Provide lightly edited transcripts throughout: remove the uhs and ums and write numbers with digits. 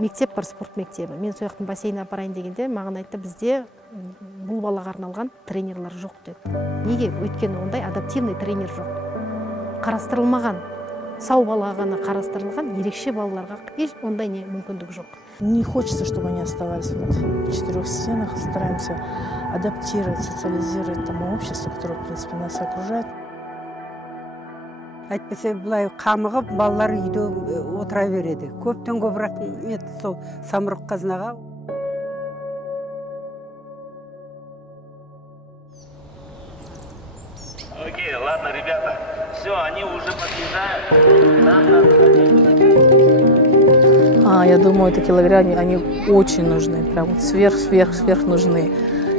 мектеп бар, спорт мектебі. Мен сол жақтың бассейніне апарайын дегенде маған айтты, бізде бұл балаға арналған тренерлар жоқ деп. Неге? Өйткені ондай адаптивный тренер жоқ. Қарастырылмаған, сау балаға ғана қарастырылған, ерекше балаларға еш ондай мүмкіндік жоқ. Не хочется, чтобы они оставались в 4 стенах. Стараемся адаптировать, социализировать тому обществу, которое, в принципе, нас окружает. Әйтпесе бұлай қамығып, балалар үйде отыра береді. Көптен көбірек сол самұрық қазынаға. Окей, ладно, ребята, все, они уже подъезжают. Нам надо... Я думаю, такие лагеря, они очень нужны, прям вот сверх нужны.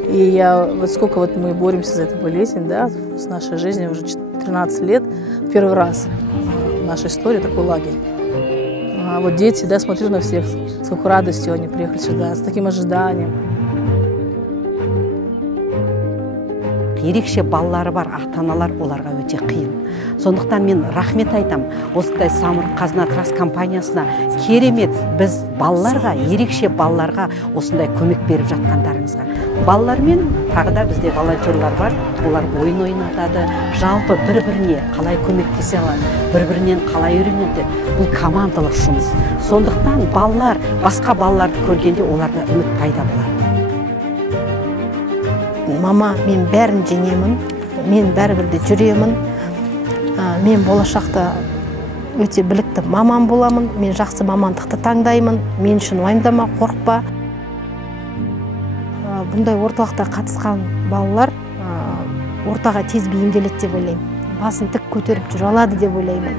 И вот сколько вот мы боремся за эту болезнь, да, с нашей жизнью уже 13 лет, первый раз в нашей истории такой лагерь. Вот дети, да, смотрю на всех, с какой радостью они приехали сюда, с таким ожиданием. Ерекше балалары бар ата-аналар оларға өте қиын. Сондықтан мен рахмет айтам осындай самұрық қазына траст компаниясына. Керемет, біз балаларға, ерекше балаларға осындай көмек беріп жатқандарыңызға. Балалармен тағы да бізде волонтерлар бар, олар ойын ойнатады, жалпы бір-біріне қалай көмектесе алады, бір-бірінен қалай үйренеді. Бұл командалық жұмыс. Сондықтан балалар басқа балаларды көргенде оларда үміт пайда болады. Мама, мен бәрін женемін, мен бәрібірде жүремін, мен болашақта өте білікті маман боламын, мен жақсы мамандықты таңдаймын, мен үшін уайымдама, қорықпа. Бұндай орталықта қатысқан балалар ортаға тез бейімделеді деп ойлаймын. Басын тік көтеріп жүре алады деп ойлаймын.